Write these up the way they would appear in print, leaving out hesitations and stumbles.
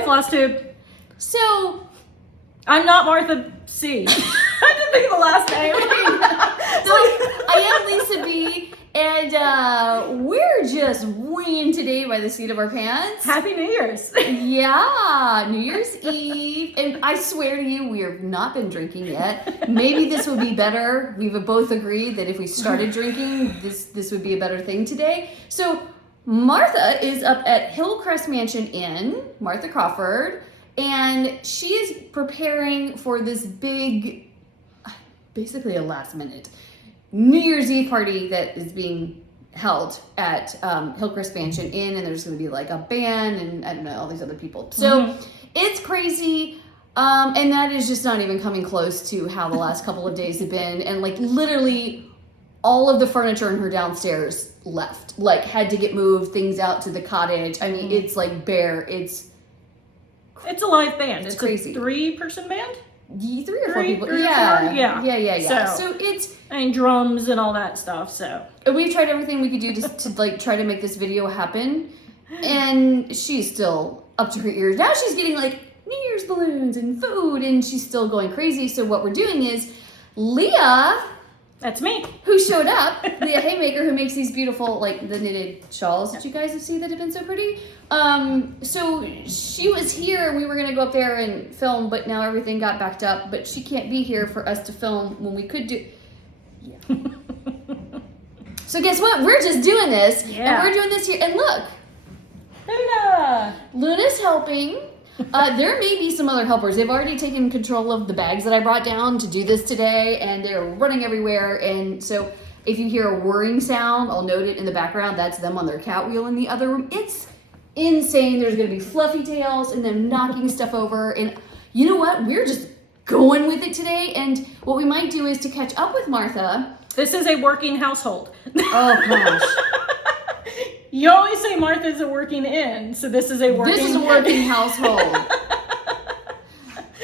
Hi, Flosstube. So, I'm not Martha C. I didn't think of the last name. so I am Lisa B, and we're just winging today by the seat of our pants. Happy New Year's. Yeah, New Year's Eve, and I swear to you, we have not been drinking yet. Maybe this would be better. We've both agreed that if we started drinking, this would be a better thing today. So Martha is up at Hillcrest Mansion Inn, Martha Crawford, and she is preparing for this big, basically a last minute New Year's Eve party that is being held at Hillcrest Mansion Inn, and there's going to be like a band and I don't know, all these other people. So it's crazy, and that is just not even coming close to how the last couple of days have been. And like literally all of the furniture in her downstairs left, like had to get moved, things out to the cottage. I mean, it's like bare. It's a live band. It's crazy. A 3-person band? 3 or 4 people. Three or Yeah. four? Yeah. So it's, I mean, drums and all that stuff, so. we've tried everything we could do to like try to make this video happen, and she's still up to her ears. Now she's getting like New Year's balloons and food, and she's still going crazy. So what we're doing is Leah, That's me. who showed up, Leah Haymaker, who makes these beautiful, like, the knitted shawls that you guys have seen that have been so pretty. So she was here, and we were gonna go up there and film, but now everything got backed up, but she can't be here for us to film when we could do. Yeah. So guess what? We're just doing this, and we're doing this here, and look. Luna. Luna's helping. There may be some other helpers. They've already taken control of the bags that I brought down to do this today, and they're running everywhere. And so if you hear a whirring sound, I'll note it in the background. That's them on their cat wheel in the other room. It's insane. There's going to be fluffy tails and them knocking stuff over. And you know what? We're just going with it today. And what we might do is to catch up with Martha. This is a working household. Oh, gosh. You always say Martha's a working in, so this is a working This is a working household.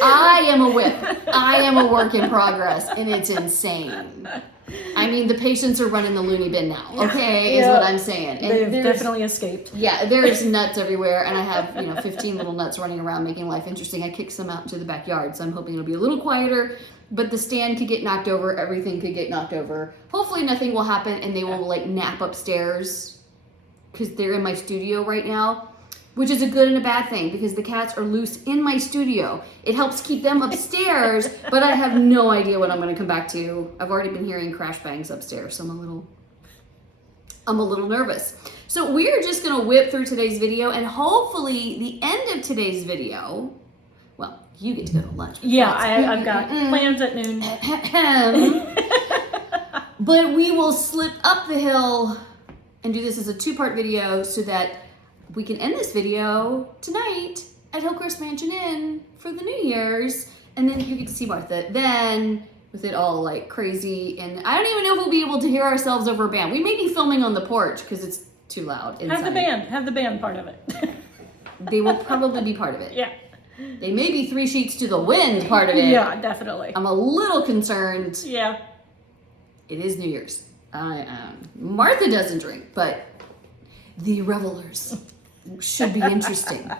I am a whip. I am a work in progress, and it's insane. I mean, the patients are running the loony bin now, okay, is what I'm saying. And they've definitely escaped. Yeah, there's nuts everywhere, and I have, 15 little nuts running around making life interesting. I kicked some out to the backyard, so I'm hoping it'll be a little quieter, but the stand could get knocked over, everything could get knocked over. Hopefully nothing will happen, and they will, like, nap upstairs, because they're in my studio right now, which is a good and a bad thing because the cats are loose in my studio. It helps keep them upstairs, but I have no idea what I'm going to come back to. I've already been hearing crash bangs upstairs, so I'm a little nervous. So we're just going to whip through today's video, and hopefully the end of today's video, well, you get to go to lunch. Yeah, I've got plans at noon. But we will slip up the hill and do this as a 2-part video so that we can end this video tonight at Hillcrest Mansion Inn for the New Year's, and then you get to see Martha then with it all like crazy, and I don't even know if we'll be able to hear ourselves over a band. We may be filming on the porch because it's too loud inside. Have the band part of it. They will probably be part of it. Yeah. They may be 3 sheets to the wind part of it. Yeah, definitely. I'm a little concerned. Yeah. It is New Year's. Martha doesn't drink, but the revelers should be interesting.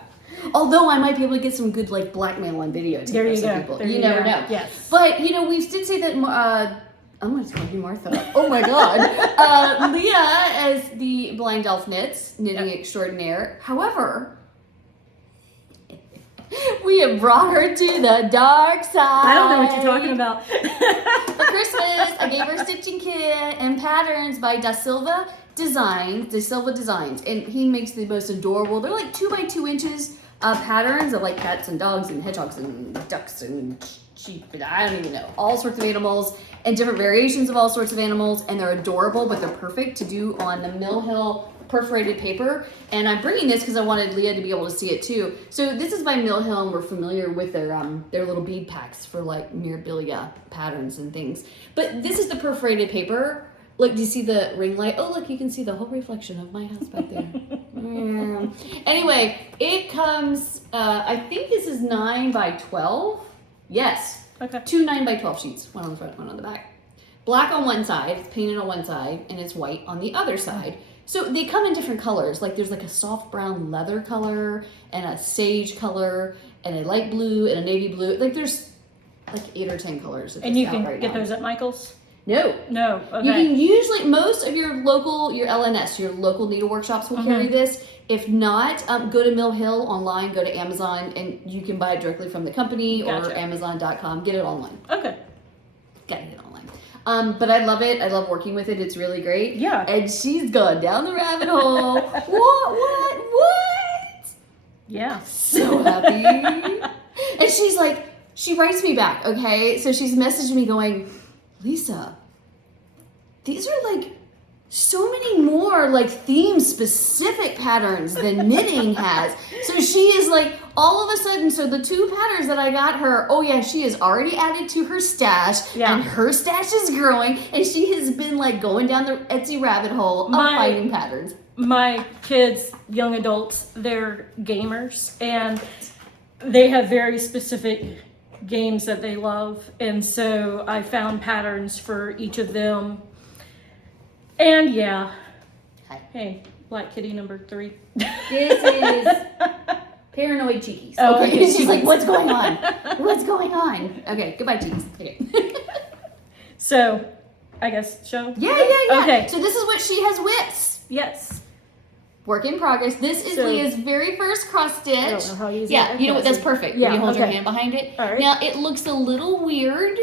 Although I might be able to get some good like blackmail on video There you some go. people. There You you never go. know. Yes. But we did say that I'm going to call you Martha. Oh my God. Leah as the blind elf knitting extraordinaire. However, we have brought her to the dark side. I don't know what you're talking about. For Christmas, I gave her a stitching kit and patterns by Da Silva Designs, and he makes the most adorable. They're like 2 by 2 inches patterns of like cats and dogs and hedgehogs and ducks and sheep, and I don't even know, all sorts of animals and different variations of all sorts of animals, and they're adorable, but they're perfect to do on the Mill Hill perforated paper. And I'm bringing this because I wanted Leah to be able to see it too. So this is by Mill Hill, and we're familiar with their little bead packs for like mirabilia patterns and things. But this is the perforated paper. Look, do you see the ring light? Oh, look, you can see the whole reflection of my house back there. Anyway, it comes, I think this is 9 by 12. Yes. Okay. 2 9 by 12 sheets. One on the front, one on the back. black on one side, it's painted on one side, and it's white on the other side. So they come in different colors. Like there's like a soft brown leather color and a sage color and a light blue and a navy blue. Like there's like 8 or 10 colors. And you can get those at Michael's? No. No. Okay. You can usually, most of your LNS, your local needle workshops will carry this. If not, go to Mill Hill online, go to Amazon, and you can buy it directly from the company or Amazon.com. Get it online. Okay. Gotta get it online. But I love it. I love working with it. It's really great. Yeah. And she's gone down the rabbit hole. What? Yeah. So happy. And she's like, she writes me back, okay? So she's messaging me going, Lisa, these are like so many more like theme specific patterns than knitting has. So she is like, all of a sudden, so the 2 patterns that I got her, oh yeah, she has already added to her stash, and her stash is growing, and she has been like going down the Etsy rabbit hole of finding patterns. My kids, young adults, they're gamers, and they have very specific games that they love, and so I found patterns for each of them. And yeah. Hi. Hey, Black Kitty number 3. This is Paranoid Cheekies. Oh, okay. She's like, what's going on? What's going on? Okay, goodbye, Cheekies. Okay. So, I guess show? Yeah. Okay. So this is what she has whips. Yes. Work in progress. This is Leah's very first cross stitch. I don't know how easy you know what? That's perfect. Yeah, You hold your hand behind it. All right. Now it looks a little weird.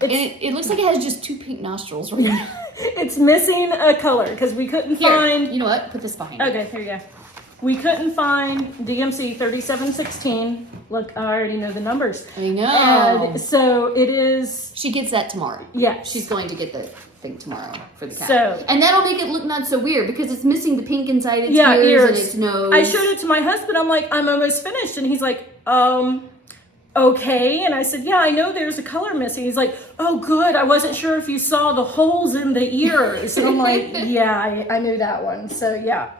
It looks like it has just 2 pink nostrils right now. It's missing a color because we couldn't find. You know what? Put this behind. Okay, here you go. We couldn't find DMC 3716. Look, I already know the numbers. I know. And so it is. She gets that tomorrow. Yeah. She's going to get the thing tomorrow for the cat. So, and that'll make it look not so weird because it's missing the pink inside its ears ears and its nose. I showed it to my husband. I'm like, I'm almost finished. And he's like, okay. And I said, yeah, I know there's a color missing. He's like, oh, good. I wasn't sure if you saw the holes in the ears. And I'm like, yeah, I knew that one. So, yeah.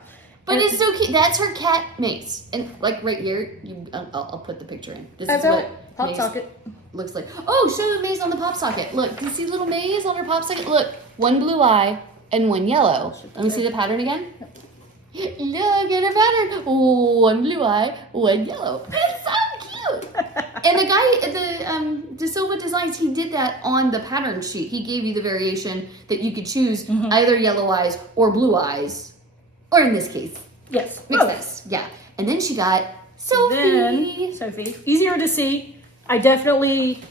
But it's so cute. That's her cat Mace. And like right here, I'll put the picture in. This is what pop Mace socket looks like. Oh, show the Maze on the pop socket. Look, do you see little Maze on her pop socket? Look, 1 blue eye and 1 yellow. Let me see the pattern again. Look at her pattern. 1 blue eye, 1 yellow. It's so cute. And the guy at the Silva Designs, he did that on the pattern sheet. He gave you the variation that you could choose either yellow eyes or blue eyes. Or in this case. Yes. Mixed this. Yeah. And then she got Sophie. Sophie. Easier to see. I definitely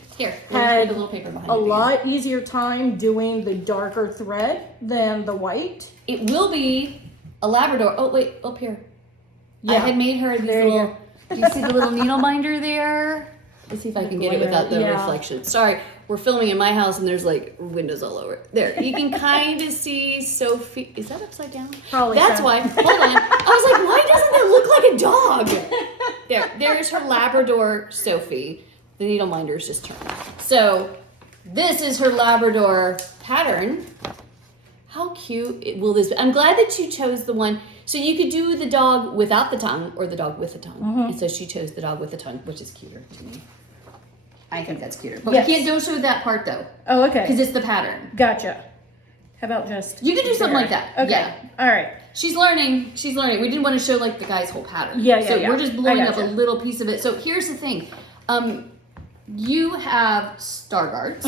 had a little paper behind a lot easier time doing the darker thread than the white. It will be a Labrador. Oh, wait. Up here. Yeah. I had made her these little... Do you see the little needle binder there? Let's see if I can get it without the reflection. Sorry, we're filming in my house and there's like windows all over. There, you can kind of see Sophie. Is that upside down? Probably. That's why. Hold on. I was like, why doesn't it look like a dog? There's her Labrador Sophie. The needle binder is just turned. So this is her Labrador pattern. How cute will this be? I'm glad that you chose the one. So you could do the dog without the tongue or the dog with the tongue. And so she chose the dog with the tongue, which is cuter to me. I think that's cuter. But we don't show that part though. Oh, okay. Because it's the pattern. Gotcha. How about just... You could do something like that. Okay. Yeah. All right. She's learning. She's learning. We didn't want to show like the guy's whole pattern. So we're just blowing up a little piece of it. So here's the thing. You have star guards.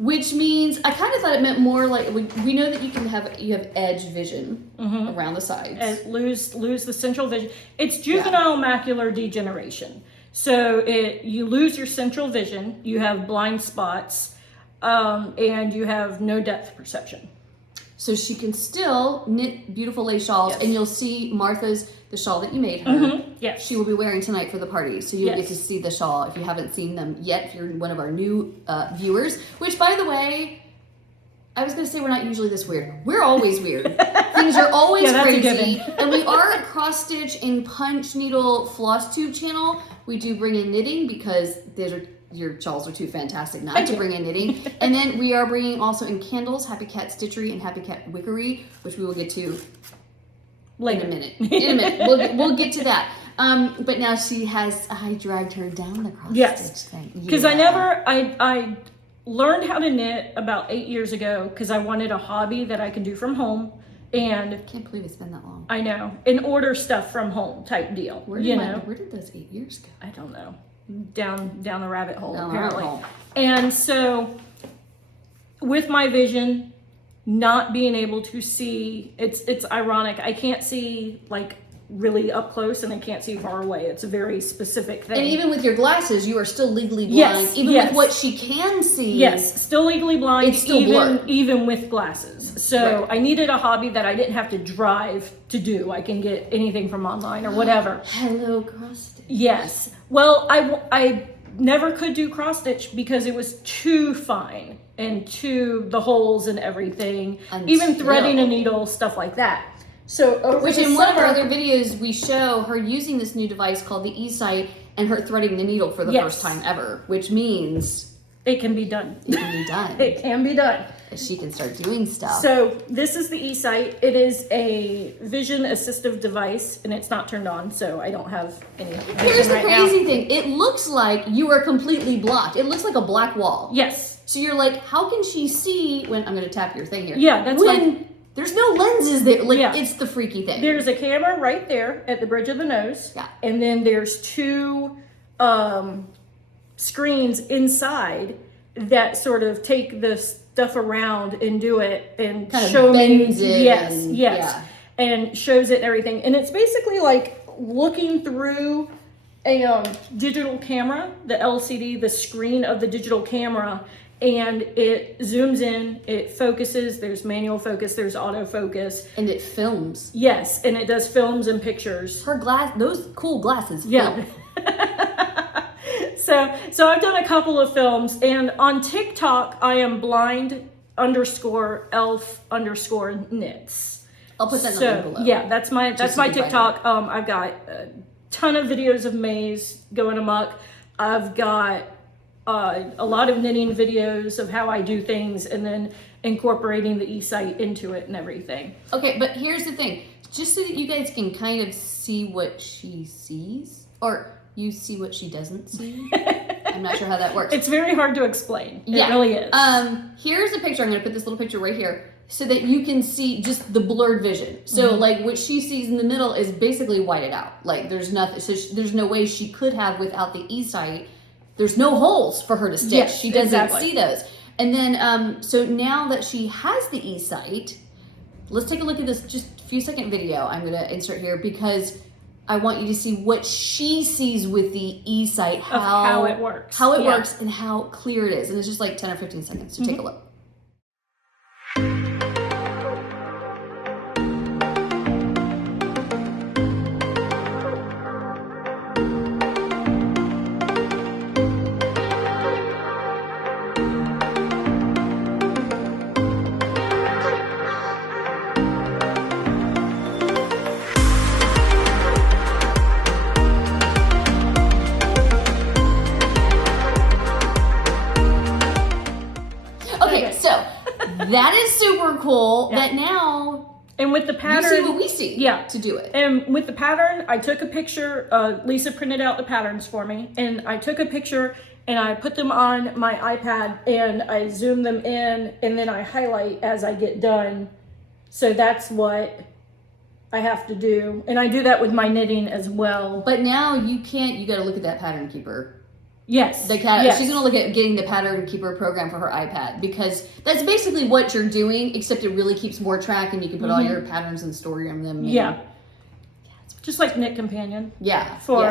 Which means, I kind of thought it meant more like, we know that you have edge vision around the sides. And lose the central vision. It's juvenile macular degeneration. So you lose your central vision, you have blind spots, and you have no depth perception. So she can still knit beautiful lace shawls, and you'll see the shawl that you made her. Yes. She will be wearing tonight for the party. So you'll get to see the shawl if you haven't seen them yet, if you're one of our new viewers. Which, by the way, I was going to say we're not usually this weird. We're always weird. Things are always crazy. And we are a cross stitch and punch needle floss tube channel. We do bring in knitting because your shawls are too fantastic not to bring in knitting. And then we are bringing also in candles, Happy Cat Stitchery and Happy Cat Wickery, which we will get to in a minute. We'll get to that. But now I dragged her down the cross stitch thing. Because I learned how to knit about 8 years ago because I wanted a hobby that I can do from home. And I can't believe it's been that long. I know, and order stuff from home type deal. Where did those 8 years go? I don't know. Down the rabbit hole, Down the apparently. rabbit hole. And so with my vision, not being able to see, it's ironic. I can't see like really up close and I can't see far away. It's a very specific thing. And even with your glasses, you are still legally blind. Yes, Even yes. with what she can see. Yes, still legally blind, It's still blurred. even with glasses. So Right. I needed a hobby that I didn't have to drive to do. I can get anything from online or whatever. Hello, cross stitch. Yes. Well, I never could do cross stitch because it was too fine and the holes and everything. Even threading a needle, stuff like that. So over Which the in one of our summer- other videos, we show her using this new device called the e-sight and her threading the needle for the Yes. first time ever, which means it can be done. it can be done. It can be done. She can start doing stuff. So this is the e-sight. It is a vision assistive device and it's not turned on, so I don't have any vision Here's the right now. crazy thing. It looks like you are completely blocked. It looks like a black wall. Yes. So you're like, how can she see when I'm going to tap your thing here? Yeah, that's when fine. there's no lenses there. Like, Yeah. it's the freaky thing. There's a camera right there at the bridge of the nose. Yeah. And then there's two screens inside that sort of take the stuff around and do it and Kind of show me. bends it Yes, and- yes. yeah. And shows it and everything. And it's basically like looking through a digital camera, the LCD, the screen of the digital camera, and it zooms in, it focuses, there's manual focus, there's autofocus. And it films. Yes, and it does films and pictures. Her those cool glasses film. Yeah. So I've done a couple of films, and on TikTok I am blind_elf_knits. I'll put that in the link below. Yeah, that's my so you can TikTok. I've got a ton of videos of Maze going amok. I've got a lot of knitting videos of how I do things, and then incorporating the e-sight into it and everything. Okay, but here's the thing. Just so that you guys can kind of see what she sees, or you see what she doesn't see. I'm not sure how that works. It's very hard to explain. It really is. Here's a picture. I'm going to put this little picture right here so that you can see just the blurred vision. So like what she sees in the middle is basically whited out. Like there's nothing. So there's no way she could have without the e-sight. There's no holes for her to stitch. Yes, She doesn't exactly. see those. And then so now that she has the e-sight, let's take a look at this just a few second video I'm going to insert here because I want you to see what she sees with the e-sight, how it works. how it Yeah. works, and how clear it is. And it's just like 10 or 15 seconds. So take a look. Okay, so that is super cool. Yeah. That now And with the you pattern, see what we see. Yeah. To do it. And with the pattern, I took a picture. Lisa printed out the patterns for me, and I took a picture and I put them on my iPad and I zoom them in, and then I highlight as I get done. So that's what I have to do, and I do that with my knitting as well. But now you can't. You got to look at that pattern keeper. Yes, Yes. She's gonna look at getting the pattern keeper program for her iPad because that's basically what you're doing, except it really keeps more track and you can put all your patterns and story on them. Yeah. Just like Knit Companion. Yeah. For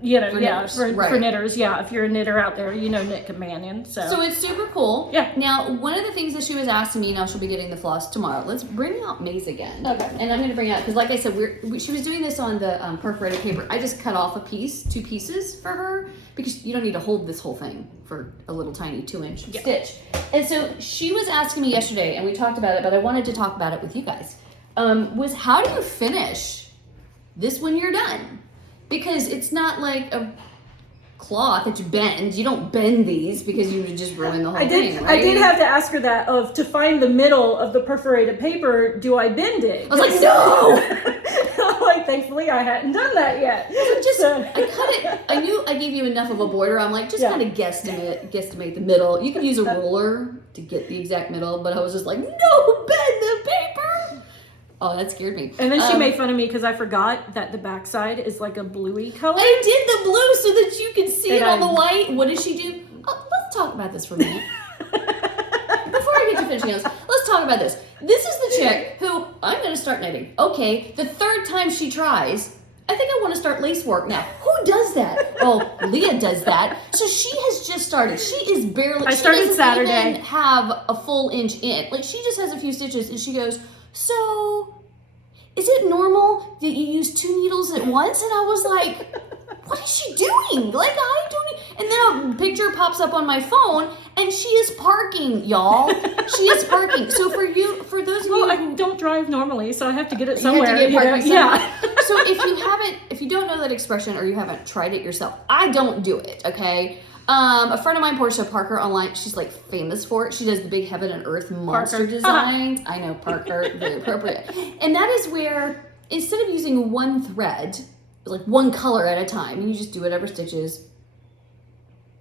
yeah. For knitters, for right. knitters, yeah. If you're a knitter out there, you know Knit Companion. So it's super cool. Yeah. Now, one of the things that she was asking me, now she'll be getting the floss tomorrow. Let's bring out Maze again. Okay. And I'm going to bring out, because like I said, she was doing this on the perforated paper. I just cut off a piece, 2 pieces for her, because you don't need to hold this whole thing for a little tiny 2-inch stitch. And so she was asking me yesterday, and we talked about it, but I wanted to talk about it with you guys, was how do you finish this when you're done? Because it's not like cloth that you bend. You don't bend these because you would just ruin the whole thing, right? I did have to ask her that to find the middle of the perforated paper, do I bend it? I was like, no! I'm like, thankfully I hadn't done that yet. I cut it. I knew I gave you enough of a border. I'm like, just kind of guesstimate the middle. You can use a ruler to get the exact middle, but I was just like, no, bend the paper. Oh, that scared me. And then she made fun of me because I forgot that the backside is like a bluey color. I did the blue so that you could see it on the white. What did she do? Oh, let's talk about this for a minute. Before I get to finishing this, let's talk about this. This is the chick who I'm going to start knitting. Okay, the third time she tries, I think I want to start lace work now. Who does that? Oh, Leah does that. So she has just started. She is barely. I started Saturday. She doesn't even have a full inch in. Like she just has a few stitches, and she goes, "So, is it normal that you use 2 needles at once?" And I was like, what is she doing? Like, I don't. And then a picture pops up on my phone, and she is parking, y'all. She is parking. So for those of you, I don't drive normally, so I have to get it somewhere. You have to get parking somewhere. Yeah. So if you don't know that expression or you haven't tried it yourself, I don't do it. Okay. A friend of mine, Portia Parker, online, she's like famous for it. She does the big heaven and earth monster Parker. designs. I know, Parker, very appropriate. And that is where instead of using one thread, like one color at a time, you just do whatever stitches,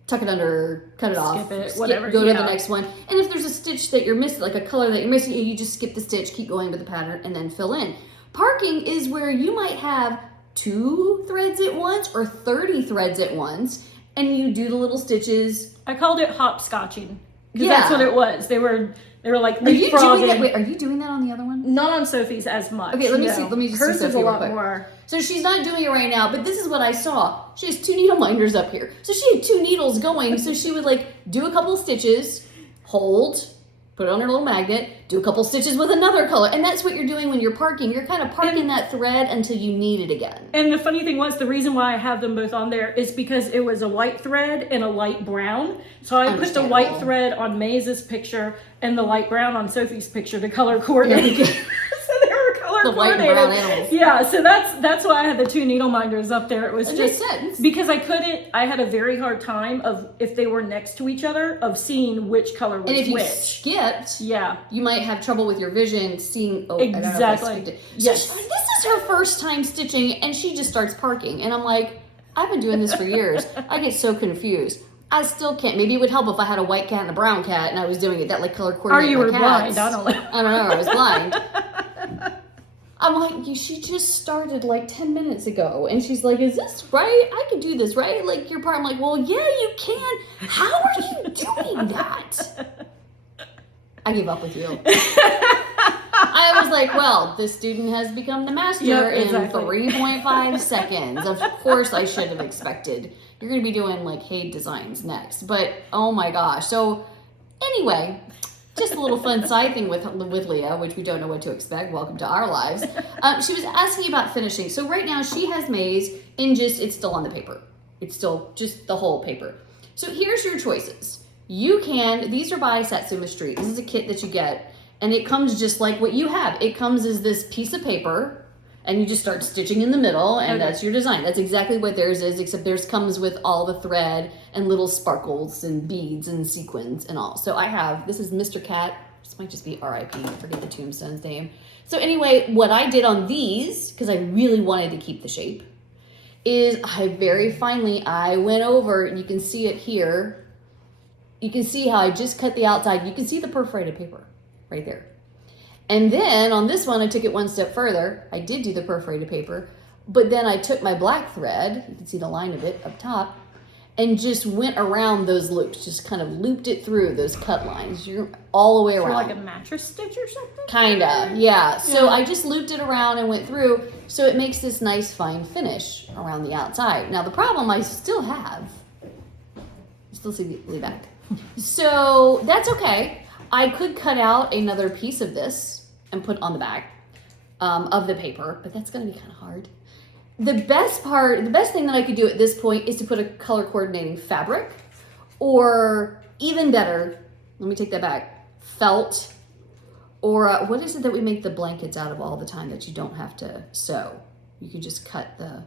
tuck it under, cut it off, whatever, go to the next one. And if there's a stitch that you're missing, like a color that you're missing, you just skip the stitch, keep going with the pattern, and then fill in. Parking is where you might have 2 threads at once or 30 threads at once, and you do the little stitches. I called it hopscotching. Because Yeah. that's what it was. They were like Are you doing that? leapfrogging. Wait, are you doing that on the other one? Not on Sophie's as much. Okay, let me no. see. Let me just Hers see is a Sophie real lot quick. more. So she's not doing it right now, but this is what I saw. She has 2 needle minders up here. So she had 2 needles going. So she would like do a couple stitches, hold, put it on her little magnet, do a couple stitches with another color. And that's what you're doing when you're parking. You're kind of parking that thread until you need it again. And the funny thing was, the reason why I have them both on there is because it was a white thread and a light brown. So I put the white thread on Maze's picture and the light brown on Sophie's picture to color coordinate. So they were color The white and coordinated. brown animals. Yeah, so that's why I had the 2 needle minders up there. It was It just makes sense. because I had a very hard time of, if they were next to each other, of seeing which color was And if you which. skipped, Yeah. you might have trouble with your vision seeing. Oh, Exactly. I don't know if I skipped it. Yes. So this is her first time stitching, and she just starts parking. And I'm like, I've been doing this for years. I get so confused. I still can't. Maybe it would help if I had a white cat and a brown cat, and I was doing it that like color Or coordinate. you were my blind. cats. I don't know. I don't know. I was blind. I'm like, she just started like 10 minutes ago. And she's like, is this right? I can do this, right? Like your part. I'm like, well, yeah, you can. How are you doing that? I gave up with you. I was like, well, this student has become the master in 3.5 seconds. Of course I should have expected. You're going to be doing like Hay designs next. But oh my gosh. So anyway, just a little fun side thing with Leah, which we don't know what to expect. Welcome to our lives. She was asking about finishing. So right now she has Maze in it's still on the paper. It's still just the whole paper. So here's your choices. These are by Satsuma Street. This is a kit that you get, and it comes just like what you have. It comes as this piece of paper, and you just start stitching in the middle, and that's your design. That's exactly what theirs is, except theirs comes with all the thread and little sparkles and beads and sequins and all. So this is Mr. Cat. This might just be R.I.P. I forget the tombstone's name. So anyway, what I did on these, because I really wanted to keep the shape, is I went over, and you can see it here. You can see how I just cut the outside. You can see the perforated paper right there. And then on this one, I took it one step further. I did do the perforated paper, but then I took my black thread, you can see the line of it up top, and just went around those loops, just kind of looped it through those cut lines. You're all the way around. For like a mattress stitch or something? Kinda, yeah. So I just looped it around and went through, so it makes this nice fine finish around the outside. Now the problem I still have, you still see the back. So that's okay. I could cut out another piece of this and put on the back of the paper, but that's going to be kind of hard. The best thing that I could do at this point is to put a color coordinating fabric, or even better, let me take that back, felt, or what is it that we make the blankets out of all the time that you don't have to sew? You could just cut the...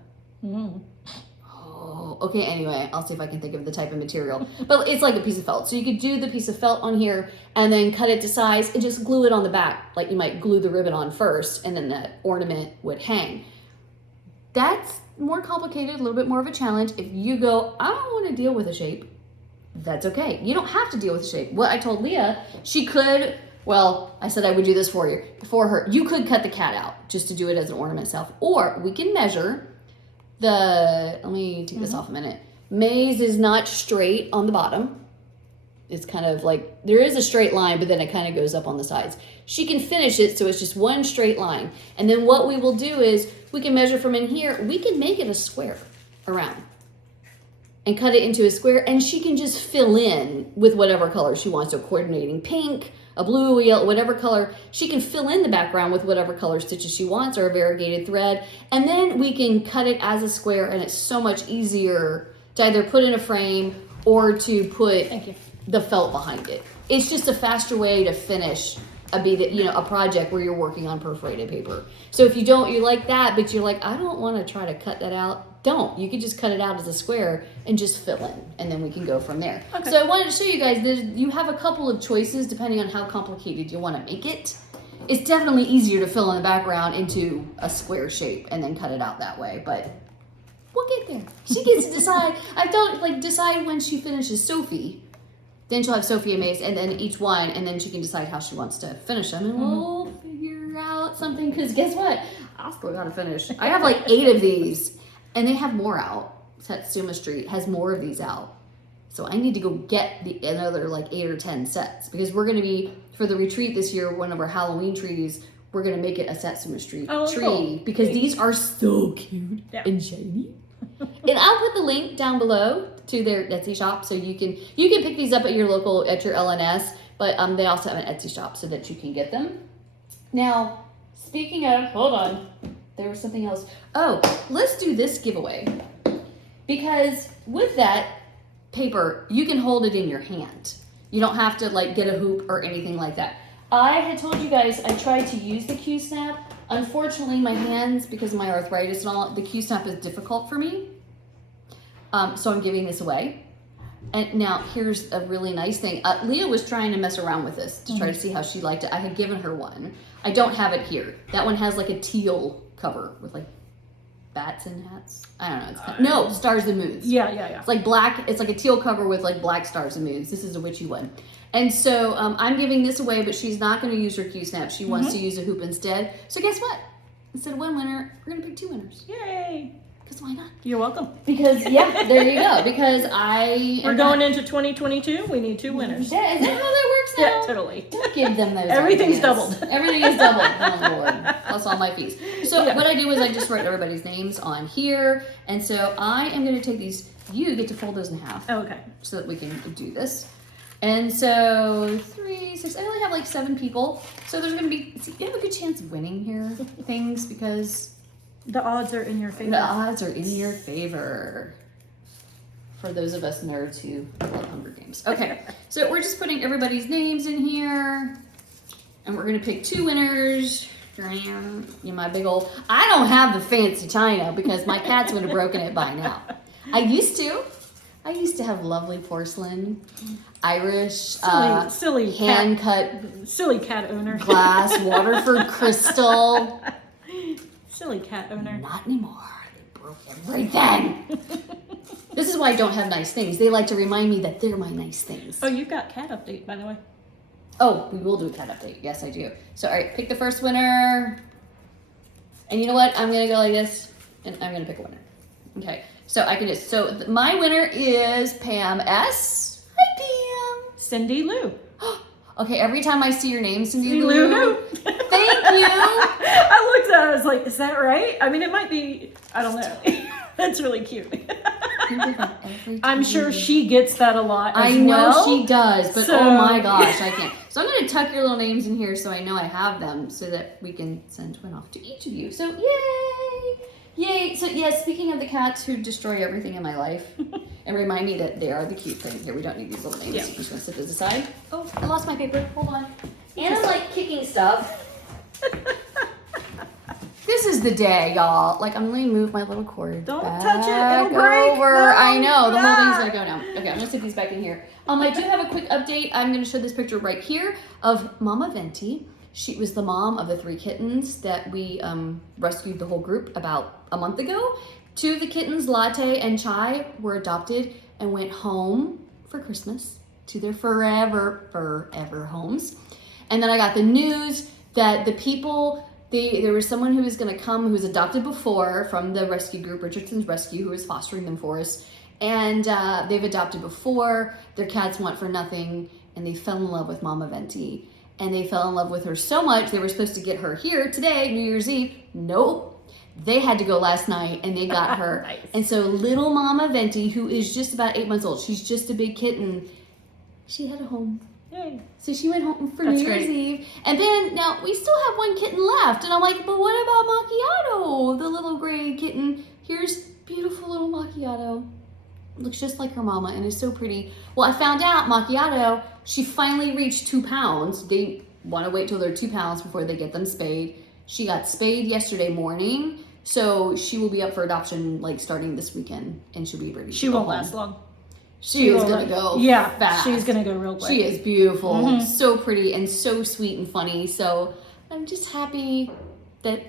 Okay, anyway, I'll see if I can think of the type of material. But it's like a piece of felt. So you could do the piece of felt on here and then cut it to size and just glue it on the back. Like you might glue the ribbon on first and then the ornament would hang. That's more complicated, a little bit more of a challenge. If you go, I don't want to deal with a shape, that's okay. You don't have to deal with the shape. What I told Leah, she could, well, I said I would do this for her. You could cut the cat out just to do it as an ornament itself. Or we can measure let me take this off a minute. Maize is not straight on the bottom. It's kind of like, there is a straight line, but then it kind of goes up on the sides. She can finish it so it's just one straight line. And then what we will do is we can measure from in here. We can make it a square around and cut it into a square, and she can just fill in with whatever color she wants. So coordinating pink, a blue, yellow, whatever color. She can fill in the background with whatever color stitches she wants or a variegated thread. And then we can cut it as a square, and it's so much easier to either put in a frame or to put the felt behind it. It's just a faster way to finish a project where you're working on perforated paper. So if you like that, but you're like, I don't want to try to cut that out, don't. You could just cut it out as a square and just fill in, and then we can go from there. Okay. So I wanted to show you guys, you have a couple of choices depending on how complicated you want to make it. It's definitely easier to fill in the background into a square shape and then cut it out that way, but we'll get there. She gets to decide. I felt decide when she finishes Sophie. Then she'll have Sophie and Mace, and then each one, and then she can decide how she wants to finish them, and we'll figure out something, because guess what? I still gotta finish. I have 8 of these, and they have more out. Satsuma Street has more of these out. So I need to go get another 8 or 10 sets, because we're gonna be, for the retreat this year, one of our Halloween trees, we're gonna make it a Satsuma Street tree, cool. Because these are so cute and shiny. And I'll put the link down below to their Etsy shop, so you can pick these up at your LNS, but they also have an Etsy shop so that you can get them. Now, speaking of, hold on, there was something else. Oh, let's do this giveaway, because with that paper, you can hold it in your hand. You don't have to get a hoop or anything like that. I had told you guys I tried to use the Q-snap. Unfortunately, my hands, because of my arthritis and all, the Q-snap is difficult for me. So I'm giving this away. And now here's a really nice thing. Leah was trying to mess around with this to try to see how she liked it. I had given her one. I don't have it here. That one has a teal cover with bats and hats. I don't know. No, stars and moons. Yeah. It's black. It's a teal cover with black stars and moons. This is a witchy one. And so I'm giving this away, but she's not going to use her Q-snap. She wants to use a hoop instead. So guess what? Instead of one winner, we're going to pick 2 winners. Yay! Because why not? You're welcome. Because, there you go. Because we're going into 2022. We need 2 winners. Yeah, is that how that works now? Yeah, totally. Don't give them those Everything's ideas. doubled. Everything is doubled. Oh, Lord. Plus all my fees. So what I did was I just wrote everybody's names on here. And so I am going to take these. You get to fold those in half. Oh, okay. So that we can do this. And so 3, 6, I only have 7 people. So there's going to be, you have a good chance of winning here things, because the odds are in your favor. The odds are in your favor. For those of us nerds who love Hunger Games. Okay, so we're just putting everybody's names in here. And we're going to pick 2 winners. My big old, I don't have the fancy china because my cats would have broken it by now. I used to have lovely porcelain, Irish, silly hand cut, silly cat owner, glass, Waterford crystal. Silly cat owner. Not anymore. They broke everything. This is why I don't have nice things. They like to remind me that they're my nice things. Oh, you've got cat update, by the way. Oh, we will do a cat update. Yes, I do. So, all right, pick the first winner. And you know what? I'm going to go like this, and I'm going to pick a winner. Okay. So I can just, my winner is Pam S. Hi, Pam. Cindy Lou. Okay, every time I see your name, Cindy Lou. Thank you. I looked at it, I was like, is that right? I mean, it might be, I don't know. That's really cute. I'm sure she gets that a lot as I know well. she does, but oh my gosh, I can't. So I'm going to tuck your little names in here so I know I have them so that we can send one off to each of you. So yay! Yay! So yes, speaking of the cats who destroy everything in my life and remind me that they are the cute thing. Here, we don't need these little names. Yeah. I'm just going to set those aside. Oh, I lost my paper. Hold on. Anna's kicking stuff. this is the day, y'all. Like, I'm gonna move my little cord. Don't back touch it. It'll break. over. No. I know. The whole thing's Ah. gonna go now. Okay, I'm gonna stick these back in here. I do have a quick update. I'm gonna show this picture right here of Mama Venti. She was the mom of the 3 kittens that we rescued the whole group about a month ago. 2 of the kittens, Latte and Chai, were adopted and went home for Christmas to their forever homes. And then I got the news that the people, there was someone who was going to come who was adopted before from the rescue group, Richardson's Rescue, who was fostering them for us. And they've adopted before. Their cats want for nothing, and they fell in love with Mama Venti. And they fell in love with her so much, they were supposed to get her here today, New Year's Eve. Nope. They had to go last night, and they got her. Nice. And so little Mama Venti, who is just about 8 months old, she's just a big kitten, she had a home. Yay. So she went home for That's New Year's great. Eve. And then, now, we still have 1 kitten left. And I'm like, but what about Macchiato, the little gray kitten? Here's beautiful little Macchiato. Looks just like her mama and is so pretty. Well, I found out Macchiato, she finally reached 2 pounds. They want to wait till they're 2 pounds before they get them spayed. She got spayed yesterday morning. So she will be up for adoption like starting this weekend, and she'll be ready. She won't last long. She is gonna go fast. She's gonna go real quick. She is beautiful, Mhm. so pretty, and so sweet and funny. So I'm just happy that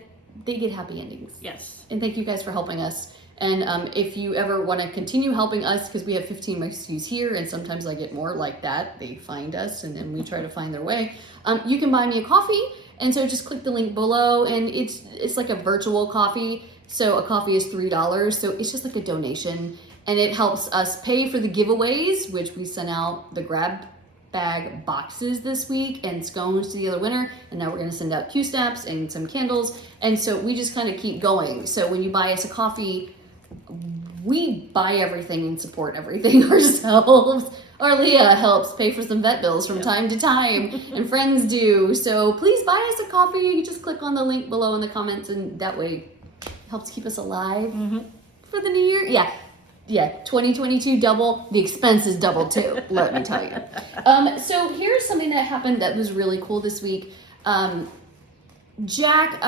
they get happy endings. Yes. And thank you guys for helping us. And if you ever want to continue helping us, because we have 15 rescues here, and sometimes I get more like that. They find us, and then we try to find their way. You can buy me a coffee, and so just click the link below, and it's like a virtual coffee. So a coffee is $3, so it's just like a donation, and it helps us pay for the giveaways, which we sent out the grab bag boxes this week and scones to the other winner, and now we're going to send out Q-snaps and some candles, and so we just kind of keep going. So when you buy us a coffee, we buy everything and support everything ourselves. Arlia helps pay for some vet bills from time to time, and friends do. So please buy us a coffee. You just click on the link below in the comments, and that way it helps keep us alive for the new year. Yeah, 2022 double. The expenses double too, let me tell you. So here's something that happened that was really cool this week. Jack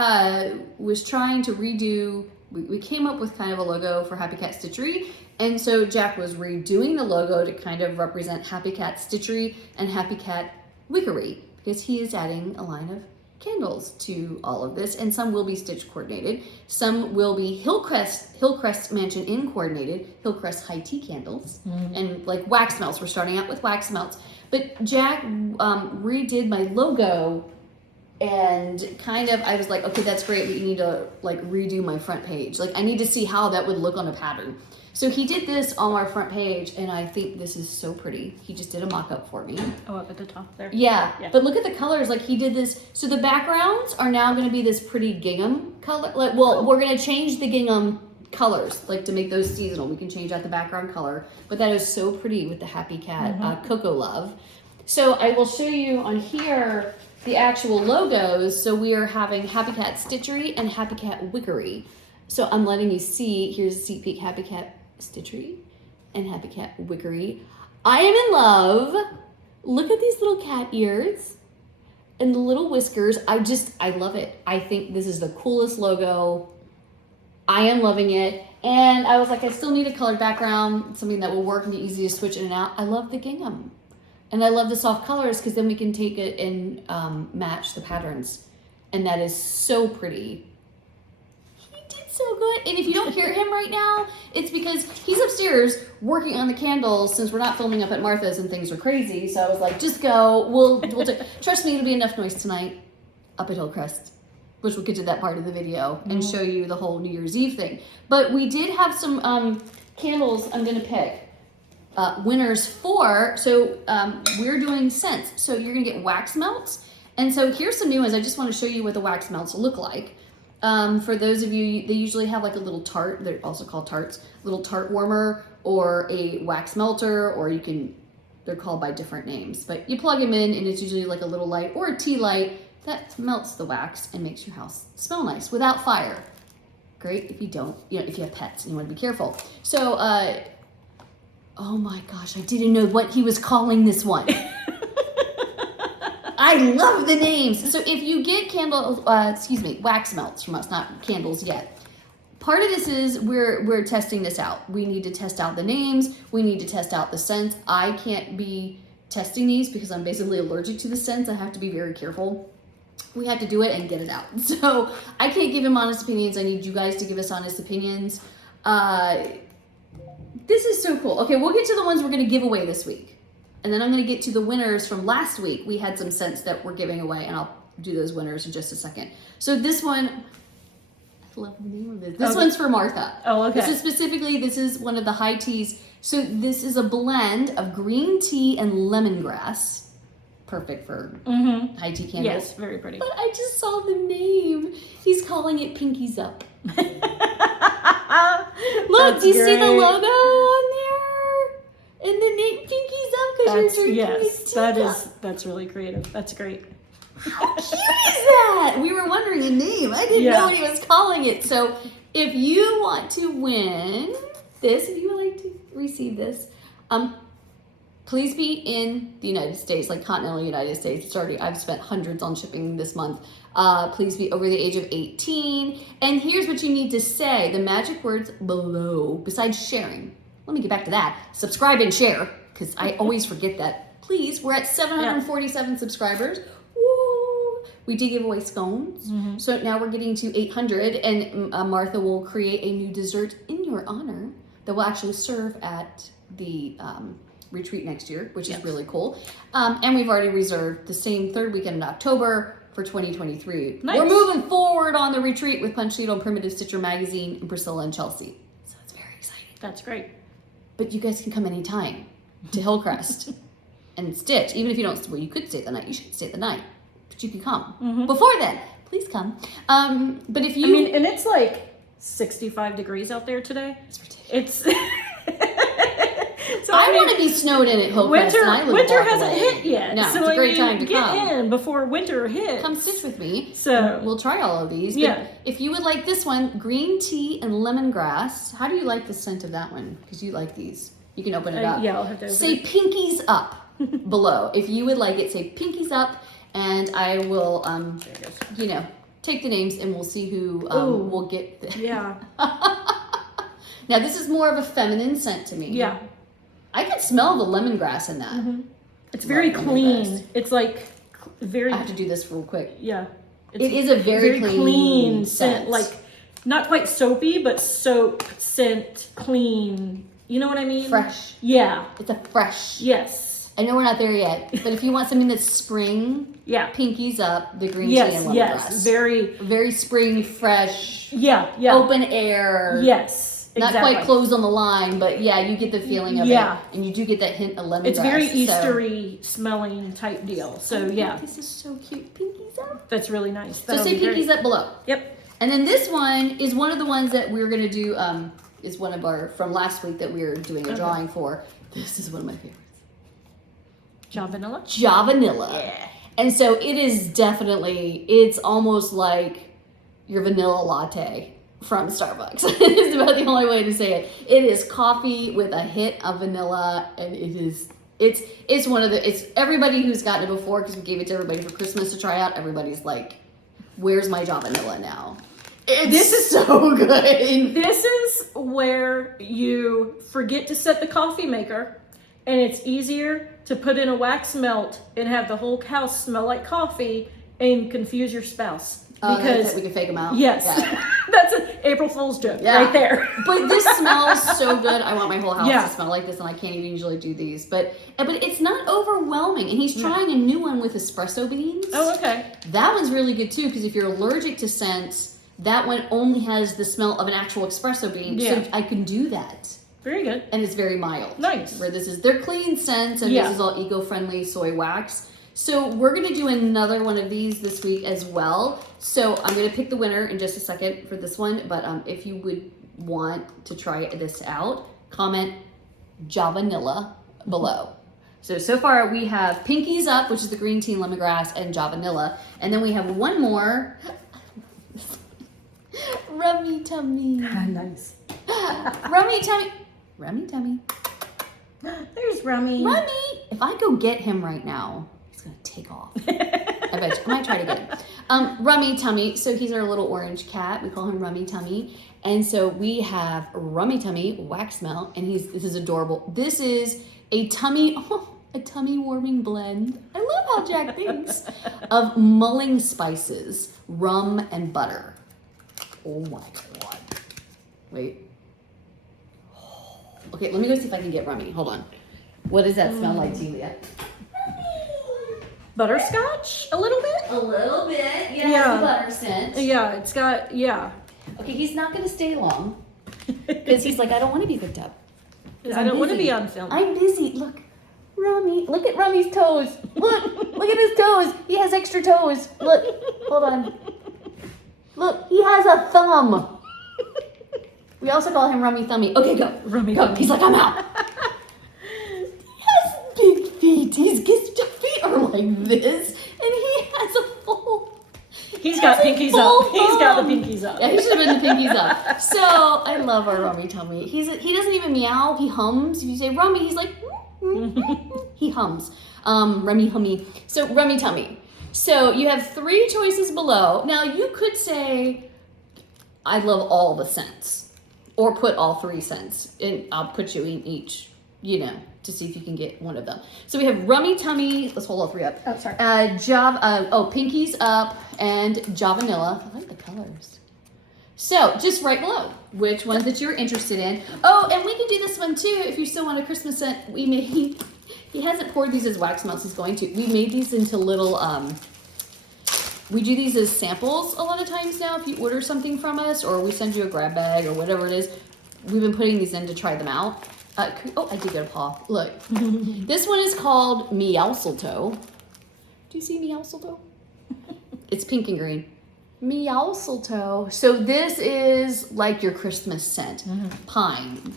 was trying to redo, we came up with kind of a logo for Happy Cat Stitchery, and so Jack was redoing the logo to kind of represent Happy Cat Stitchery and Happy Cat Wickery, because he is adding a line of candles to all of this, and some will be stitch coordinated, some will be Hillcrest Mansion Inn coordinated, Hillcrest high tea candles, and like wax melts. We're starting out with wax melts, but Jack redid my logo, and kind of I was like, okay, that's great, but you need to like redo my front page. Like I need to see how that would look on a pattern. So he did this on our front page, and I think this is so pretty. He just did a mock-up for me. Oh, up at the top there. Yeah, but look at the colors. Like he did this. So the backgrounds are now going to be this pretty gingham color. Like, well, we're going to change the gingham colors, like to make those seasonal. We can change out the background color. But that is so pretty with the Happy Cat Cocoa Love. So I will show you on here the actual logos. So we are having Happy Cat Stitchery and Happy Cat Wickery. So I'm letting you see. Here's a sneak peek. Happy Cat Stitchery and Happy Cat Wickery. I am in love. Look at these little cat ears and the little whiskers. I love it. I think this is the coolest logo. I am loving it. And I was like, I still need a colored background, something that will work and be easy to switch in and out. I love the gingham. And I love the soft colors because then we can take it and match the patterns. And that is so pretty. So good. And if you don't hear him right now, it's because he's upstairs working on the candles since we're not filming up at Martha's and things are crazy. So I was like, just go. We'll trust me, it'll be enough noise tonight up at Hillcrest, which we'll get to that part of the video and show you the whole New Year's Eve thing. But we did have some candles I'm going to pick. Winners for, so we're doing scents. So you're going to get wax melts. And so here's some new ones. I just want to show you what the wax melts look like. For those of you, they usually have like a little tart, they're also called tarts, little tart warmer or a wax melter, or they're called by different names, but you plug them in and it's usually like a little light or a tea light that melts the wax and makes your house smell nice without fire. Great if you don't, if you have pets and you want to be careful. So, oh my gosh, I didn't know what he was calling this one. I love the names. So if you get wax melts from us, not candles yet. Part of this is we're testing this out. We need to test out the names. We need to test out the scents. I can't be testing these because I'm basically allergic to the scents. I have to be very careful. We have to do it and get it out. So I can't give him honest opinions. I need you guys to give us honest opinions. This is so cool. Okay, we'll get to the ones we're going to give away this week. And then I'm going to get to the winners from last week. We had some scents that we're giving away, and I'll do those winners in just a second. So this one, I love the name of it. This one's for Martha. Oh, okay. This is one of the high teas. So this is a blend of green tea and lemongrass. Perfect for high tea candles. Yes, very pretty. But I just saw the name. He's calling it Pinkies Up. Look, do you see the logo on there? And the name Pinkies Up because you're drinking that's really creative. That's great. How cute is that? We were wondering a name. I didn't know what he was calling it. So if you want to win this, if you would like to receive this, please be in the United States, like continental United States. I've spent hundreds on shipping this month. Please be over the age of 18. And here's what you need to say. The magic words below, besides sharing. Let me get back to that. Subscribe and share, because I always forget that. Please, we're at 747 subscribers. Woo! We did give away scones. So now we're getting to 800, and Martha will create a new dessert in your honor that will actually serve at the retreat next year, which is really cool. And we've already reserved the same third weekend in October for 2023. Nice. We're moving forward on the retreat with Punch Needle and Primitive Stitcher Magazine and Priscilla and Chelsea. So it's very exciting. That's great. But you guys can come anytime to Hillcrest and stitch. Even if you don't, well, you could stay the night. You should stay the night. But you can come. Before then, please come. But if you... and it's like 65 degrees out there today. It's ridiculous. So I want to be snowed in at Hillcrest. Winter hasn't hit yet. No, so it's a great time to get come. in before winter hits. Come stitch with me. So we'll try all of these. But if you would like this one, green tea and lemongrass. How do you like the scent of that one? Because you like these. You can open it up. Yeah, I'll have to open Say it. Pinkies Up below. If you would like it, say Pinkies Up, and I will, take the names and we'll see who will get the... Yeah. Now this is more of a feminine scent to me. Yeah. I can smell the lemongrass in that. It's very clean. It's like very... I have to do this real quick. Yeah. It is a very clean scent. Like, not quite soapy, but soap scent, clean. You know what I mean? Fresh. Yeah. It's a fresh. Yes. I know we're not there yet, but if you want something that's spring, Pinkies Up, the green tea and lemongrass. Yes, very spring, fresh. Yeah. Open air. Yes. Not quite closed on the line, but you get the feeling of it. And you do get that hint of lemongrass. It's very Eastery smelling type deal. So, This is so cute. Pinkies Up. That's really nice. So say Pinkies Up below. Yep. And then this one is one of the ones that we're going to do, is one of our, from last week that we were doing a drawing for. This is one of my favorites. Javanilla? Javanilla. Yeah. And so it is definitely, it's almost like your vanilla latte from Starbucks. It's about the only way to say it. It is coffee with a hit of vanilla, and it's one of the, it's everybody who's gotten it before, because we gave it to everybody for Christmas to try out. Everybody's like, where's my Javanilla now? This is so good. This is where you forget to set the coffee maker, and it's easier to put in a wax melt and have the whole house smell like coffee and confuse your spouse. Because we can fake them out. Yes. Yeah. That's an April Fool's joke right there. But this smells so good. I want my whole house to smell like this, and I can't even usually do these. But it's not overwhelming. And he's trying a new one with espresso beans. Oh, okay. That one's really good too, because if you're allergic to scents, that one only has the smell of an actual espresso bean. Yeah. So I can do that. Very good. And it's very mild. Nice. Where they're clean scents, and this is all eco-friendly soy wax. So we're going to do another one of these this week as well. So I'm going to pick the winner in just a second for this one. But if you would want to try this out, comment Javanilla below. So far we have Pinkies Up, which is the green tea and lemongrass, and Javanilla. And then we have one more. Rummy Tummy. Nice. Rummy Tummy. Rummy Tummy. There's Rummy. Rummy. If I go get him right now, he's it's gonna take off. I bet you. I might try it again. Rummy Tummy. So he's our little orange cat. We call him Rummy Tummy. And so we have Rummy Tummy wax melt, and this is adorable. This is a tummy warming blend. I love how Jack thinks of mulling spices, rum, and butter. Oh my God. Wait. Okay, let me go see if I can get Rummy. Hold on. What does that smell like to you, Leah? Butterscotch, a little bit? A little bit. Yeah, Yeah. it's a butter scent. Yeah, it's got, yeah. Okay, he's not going to stay long because he's like, I don't want to be picked up. I don't want to be on film. I'm busy. Look, Rummy. Look at Rummy's toes. Look at his toes. He has extra toes. Look, hold on. Look, he has a thumb. We also call him Rummy Thummy. Okay, go. Rummy Go. Thummy. He's like, I'm out. He has big feet. His feet are like this, and he has a full. He's got pinkies up. He's got the pinkies up. Yeah, he should have been the pinkies up. So I love our Rummy Tummy. He doesn't even meow. He hums. If you say Rummy, he's like he hums. Rummy Hummy. So Rummy Tummy. So you have 3 choices below. Now you could say, I love all the scents, or put all 3 scents, and I'll put you in each. To see if you can get one of them. So we have Rummy Tummy. Let's hold all 3 up. Oh, sorry. Pinkies up and Javanilla. I like the colors. So just right below, which ones that you're interested in. Oh, and we can do this one too if you still want a Christmas scent. We made. He hasn't poured these as wax melts. He's going to. We made these into little. We do these as samples a lot of times now. If you order something from us, or we send you a grab bag or whatever it is, we've been putting these in to try them out. I did get a paw. Look. This one is called Meowseltoe. Do you see Meowseltoe? It's pink and green. Meowseltoe. So this is like your Christmas scent. Pine.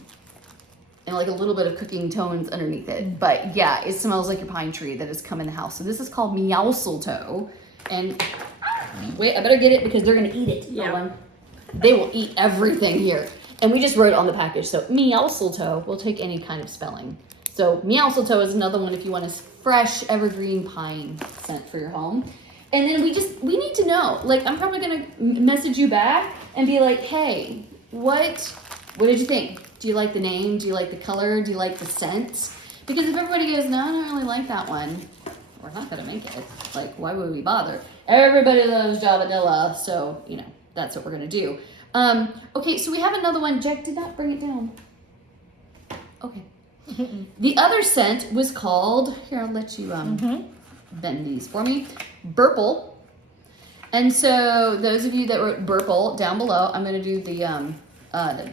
And like a little bit of cooking tones underneath it. But yeah, it smells like your pine tree that has come in the house. So this is called Meowseltoe. And wait, I better get it because they're going to eat it. Yeah. They will eat everything here. And we just wrote it on the package. So Meowseltoe will take any kind of spelling. So Meowseltoe is another one if you want a fresh evergreen pine scent for your home. And then we need to know. Like, I'm probably gonna message you back and be like, hey, what did you think? Do you like the name? Do you like the color? Do you like the scent? Because if everybody goes, no, I don't really like that one, we're not gonna make it. Like, why would we bother? Everybody loves Javanilla, so that's what we're gonna do. Okay, so we have another one. Jack did not bring it down. Okay. The other scent was called, here, I'll let you bend these for me, Burple. And so those of you that wrote Burple down below, I'm going to do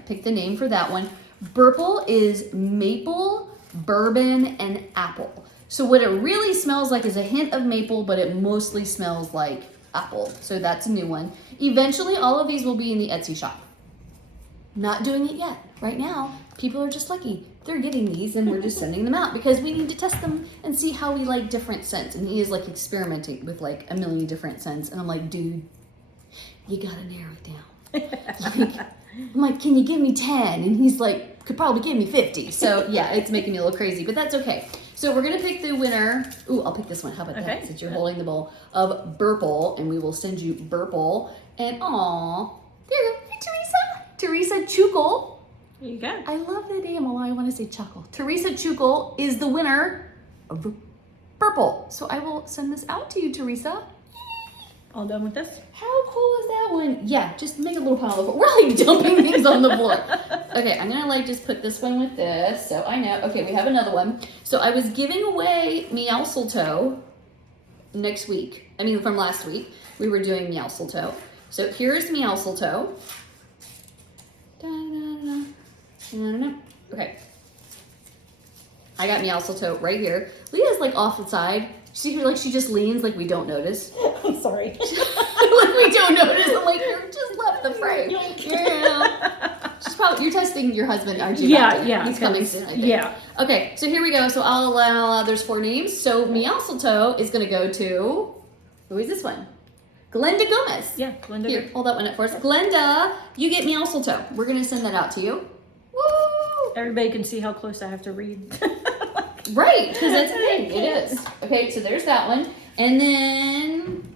pick the name for that one. Burple is maple, bourbon, and apple. So what it really smells like is a hint of maple, but it mostly smells like apple. So that's a new one. Eventually, all of these will be in the Etsy shop. Not doing it yet. Right now, people are just lucky. They're getting these and we're just sending them out because we need to test them and see how we like different scents. And he is like experimenting with like a million different scents. And I'm like, dude, you gotta narrow it down. I'm like, can you give me 10? And he's like, could probably give me 50. So yeah, it's making me a little crazy, but that's okay. So we're gonna pick the winner. Ooh, I'll pick this one. How about that? Since you're holding the bowl of Burple, and we will send you Burple. And aw, there you go. Hey, Teresa Chukul. There you go. I love that name, although I want to say Chuckle. Teresa Chukul is the winner of the Burple. So I will send this out to you, Teresa. All done with this? How cool is that one? Yeah, just make a little pile of it. We're like dumping things on the floor. Okay, I'm gonna like just put this one with this, so I know. Okay, we have another one. So I was giving away Meowseltoe next week. I mean, from last week, we were doing Meowseltoe. So here's Meowseltoe. Okay. I got Meowseltoe right here. Leah's like off the side. See her, like she just leans like we don't notice. I'm sorry. Like we don't notice. I'm like, you just left the frame. Yeah. She's probably, you're testing your husband, aren't you? Yeah. He's coming soon, I think. Yeah. Okay, so here we go. So I'll allow, there's 4 names. So Meowseltoe is going to go to, who is this one? Glenda Gomez. Yeah, Glenda. Here, hold that one up for us. Glenda, you get Meowseltoe. We're going to send that out to you. Woo! Everybody can see how close I have to read. Right, because that's the thing. It is. Okay, so there's that one. And then,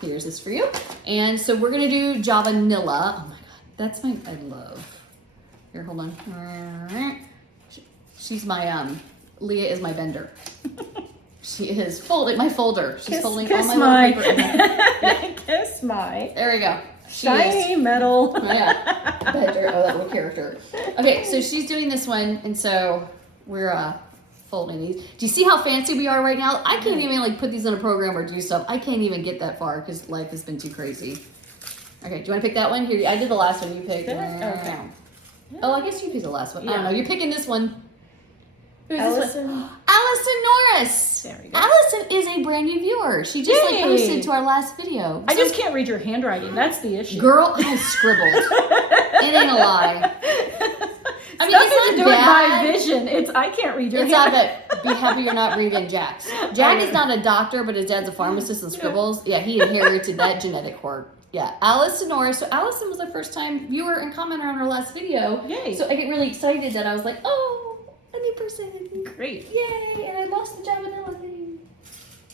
here's this for you. And so we're going to do Javanilla. Oh my God, that's my, I love. Here, hold on. She's my, Leah is my vendor. She is folding my folder. She's folding all my little paper. Yeah. Kiss my. There we go. Shiny metal. Oh, yeah. Vendor. Oh, that little character. Okay, so she's doing this one, and so we're folding these. Do you see how fancy we are right now? I can't even like put these in a program or do stuff. I can't even get that far because life has been too crazy. Okay, do you want to pick that one? Here, I did the last one. You picked. Okay. Oh, I guess you picked the last one. I don't know. You're picking this one. Who's Allison. this one? Allison Norris. There we go. Allison is a brand new viewer. She just like posted to our last video. I just can't read your handwriting. That's the issue. Girl, I scribbled. It ain't a lie. I mean, Nothing it's to not do bad. with my vision. It's I can't read your It's not handwriting. that. Be happy you're not reading Jack's. Jack is not a doctor, but his dad's a pharmacist and scribbles. Yeah, he inherited that genetic quirk. Yeah, Allison Norris. So Allison was our first time viewer and commenter on our last video. Yay. So I get really excited that I was like, oh, a new person. Great. Yay, and I lost the Javanilla thing.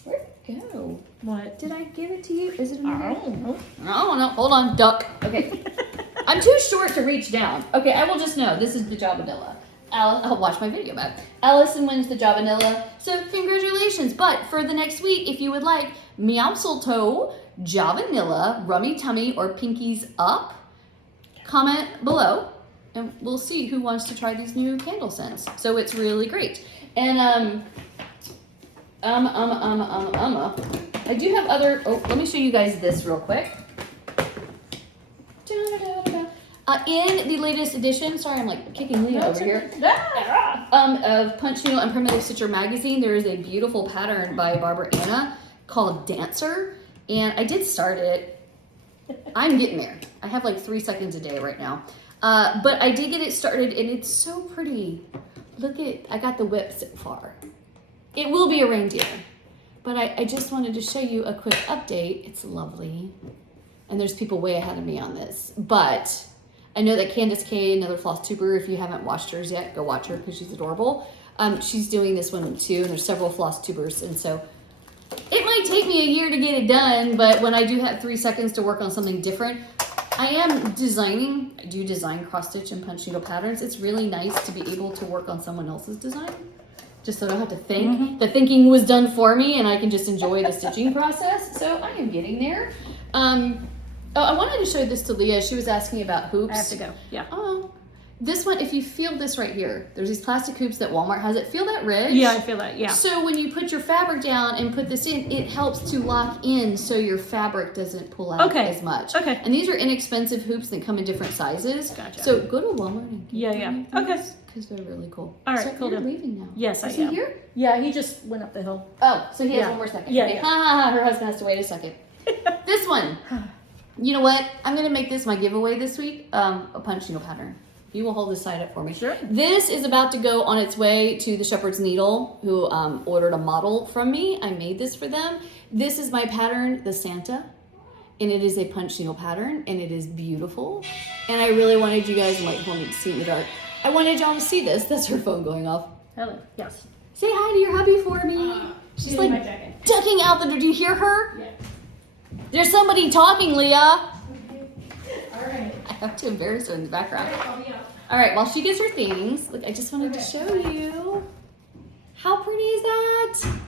Where'd it go? What? Did I give it to you? Is it in I there? don't know. Oh, no. Hold on, duck. Okay. I'm too short to reach down. Okay, I will just know. This is the Javanilla. I'll watch my video back. Allison wins the Javanilla. So congratulations. But for the next week, if you would like Meowsleto, Javanilla, Rummy Tummy, or Pinkies Up, comment below. And we'll see who wants to try these new candle scents. So it's really great. And I do have other. Oh, let me show you guys this real quick. In the latest edition, sorry, I'm like kicking Leah over here. Of Punch Needle and Primitive Stitcher magazine, there is a beautiful pattern by Barbara Anna called Dancer, and I did start it. I'm getting there. I have like 3 seconds a day right now. But I did get it started, and it's so pretty. Look at, I got the whip so far. It will be a reindeer, but I just wanted to show you a quick update. It's lovely, and there's people way ahead of me on this, but I know that Candace K, another Flosstuber, if you haven't watched hers yet, go watch her because she's adorable. She's doing this one too, and there's several Flosstubers, and so it might take me a year to get it done, but when I do have 3 seconds to work on something different, I am designing. I do design cross stitch and punch needle patterns. It's really nice to be able to work on someone else's design, just so I don't have to think. Mm-hmm. The thinking was done for me, and I can just enjoy the stitching process. So I am getting there. Oh, I wanted to show this to Leah. She was asking about hoops. I have to go. Yeah. Oh, this one, if you feel this right here, there's these plastic hoops that Walmart has. It feel that ridge? Yeah, I feel that. Yeah. So when you put your fabric down and put this in, it helps to lock in so your fabric doesn't pull out as much. Okay. And these are inexpensive hoops that come in different sizes. Gotcha. So go to Walmart and get them. Okay. Because they're really cool. All right, so cool. You're leaving now. Yes, I am. Is he here? Yeah, he just went up the hill. Oh, so he has 1 more second. Yeah. Okay. Yeah. Ha ha ha. Her husband has to wait a second. This one. You know what? I'm going to make this my giveaway this week. A punch needle pattern. You will hold this side up for me. Sure. This is about to go on its way to the Shepherd's Needle, who ordered a model from me. I made this for them. This is my pattern, the Santa, and it is a punch needle pattern, and it is beautiful. And I really wanted you guys, like, want me to see in the dark. I wanted y'all to see this. That's her phone going off. Hello. Yes. Say hi to your hubby for me. She's like ducking out the door. Do you hear her? Yeah. There's somebody talking, Leah. All right. I have to embarrass her in the background. All right, while she gets her things, look, I just wanted to show you. How pretty is that?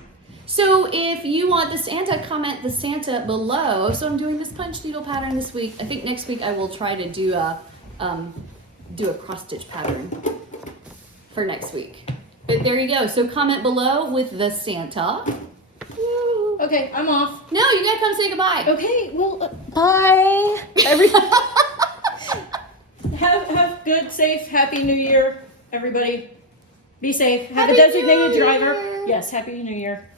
So if you want the Santa, comment the Santa below. So I'm doing this punch needle pattern this week. I think next week I will try to do a cross stitch pattern for next week. But there you go. So comment below with the Santa. Woo. Okay, I'm off. No, you gotta come say goodbye. Okay, well, bye. Everybody. Have good, safe, happy New Year, everybody. Be safe. Have Happy a designated New driver. Year. Yes, happy New Year.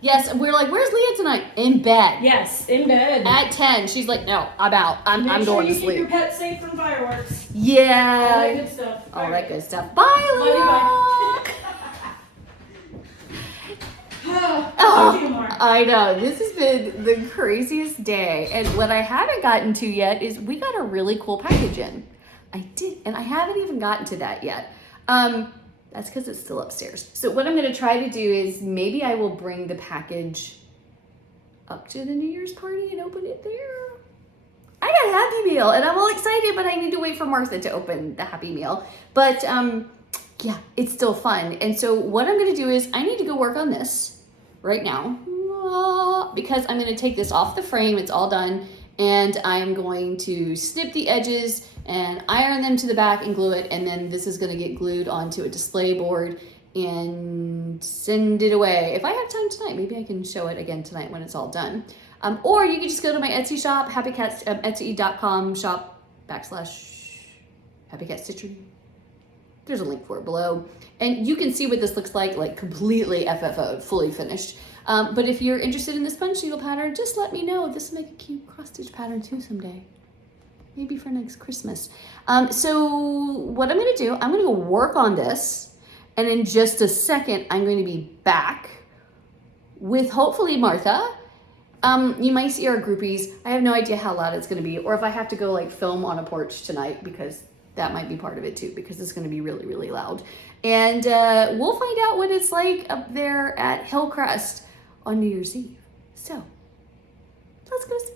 Yes, we're like, where's Leah tonight? In bed. Yes, in bed. At 10. She's like, no, I'm out. I'm Make going sure to you keep your sleep. pet safe from fireworks. All Yeah. that good stuff. All that good stuff. Bye, Love you, Leah. bye. Oh, See you more. I know. This has been the craziest day. And what I haven't gotten to yet is we got a really cool package in. I did, and I haven't even gotten to that yet. That's because it's still upstairs. So what I'm gonna try to do is maybe I will bring the package up to the New Year's party and open it there. I got a Happy Meal and I'm all excited, but I need to wait for Martha to open the Happy Meal. But yeah, it's still fun. And so what I'm gonna do is I need to go work on this right now because I'm gonna take this off the frame, it's all done, and I'm going to snip the edges and iron them to the back and glue it, and then this is gonna get glued onto a display board and send it away. If I have time tonight, maybe I can show it again tonight when it's all done. Or you can just go to my Etsy shop, Etsy.com /happycat_Stitchery. There's a link for it below. And you can see what this looks like completely FFO'd, fully finished. But if you're interested in this sponge needle pattern, just let me know. This will make a cute cross stitch pattern too someday. Maybe for next Christmas. So what I'm gonna do, I'm gonna go work on this, and in just a second, I'm going to be back with hopefully Martha. You might see our groupies. I have no idea how loud it's gonna be, or if I have to go like film on a porch tonight, because that might be part of it too, because it's gonna be really, really loud. And we'll find out what it's like up there at Hillcrest on New Year's Eve. So, let's go see.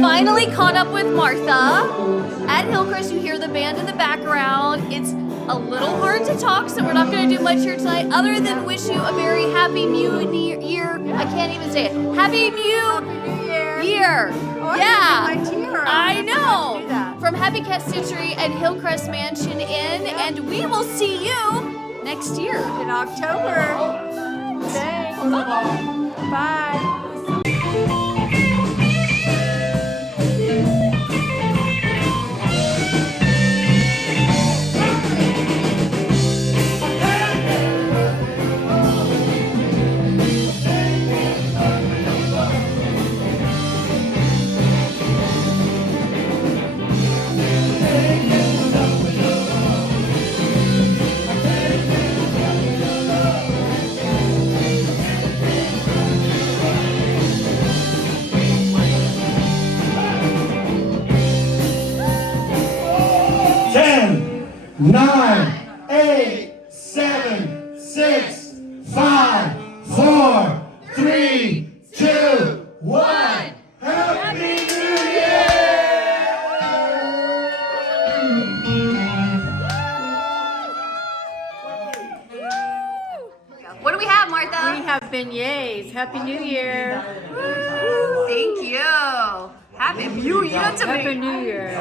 Finally caught up with Martha. At Hillcrest, you hear the band in the background. It's a little hard to talk, so we're not going to do much here tonight other than wish you a very happy Mew Year. I can't even say it. Happy Mew Year. Oh, yeah. I know. From Happy Cat Stitchery and Hillcrest Mansion Inn, and we will see you next year. In October. Thanks. Bye. Nine, 8, 7, 6, 5, 4, 3, 2, 1. Happy New Year! What do we have, Martha? We have beignets. Happy New Year. Thank you. Happy Mew Year to me. Happy New Year.